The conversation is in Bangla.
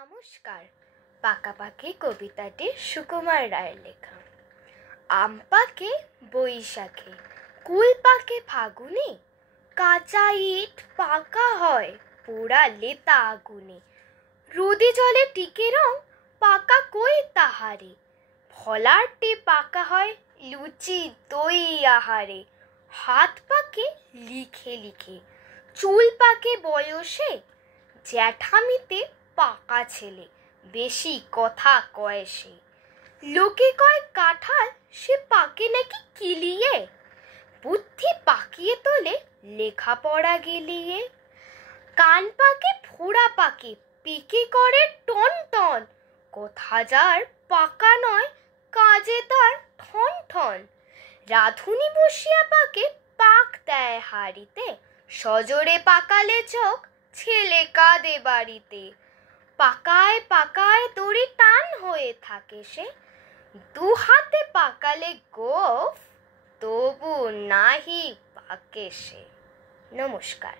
নমস্কার। পাকাপাকি কবিতাটি সুকুমার রায়ের লেখা। আম পাকে বৈশাখে, কুল পাকে ফাগুনে, কাঁচা ইট পাকা হয় পোড়ালে তা আগুনে। রোদে জলে টিকে রং পাকা কই তাহারে, ফলারটি পাকা হয় লুচি দই আহারে। হাত পাকে লিখে লিখে, চুল পাকে বয়সে, জ্যাঠামিতে পাকা ছেলে বেশি কথা কয় সে। লোকে কয় কাঁঠাল সে পাকে নাকি কিলিয়ে, বুদ্ধি পাকিয়ে তোলে লেখাপড়া গেলিয়ে। কান পাকে ফোড়া পাকে, পেকে করে টন টন, কথা যার পাকা নয় কাজে তার ঠন ঠন। রাধুনি বসিয়া পাকে পাক দেয় হাড়িতে, সজোরে পাকালে চোখ ছেলে কাঁদে বাড়িতে। পাকায় পাকায় দড়ি টান হয়ে থাকে সে, দু হাতে পাকালে গোঁফ তবু নাহি পাকে সে। নমস্কার।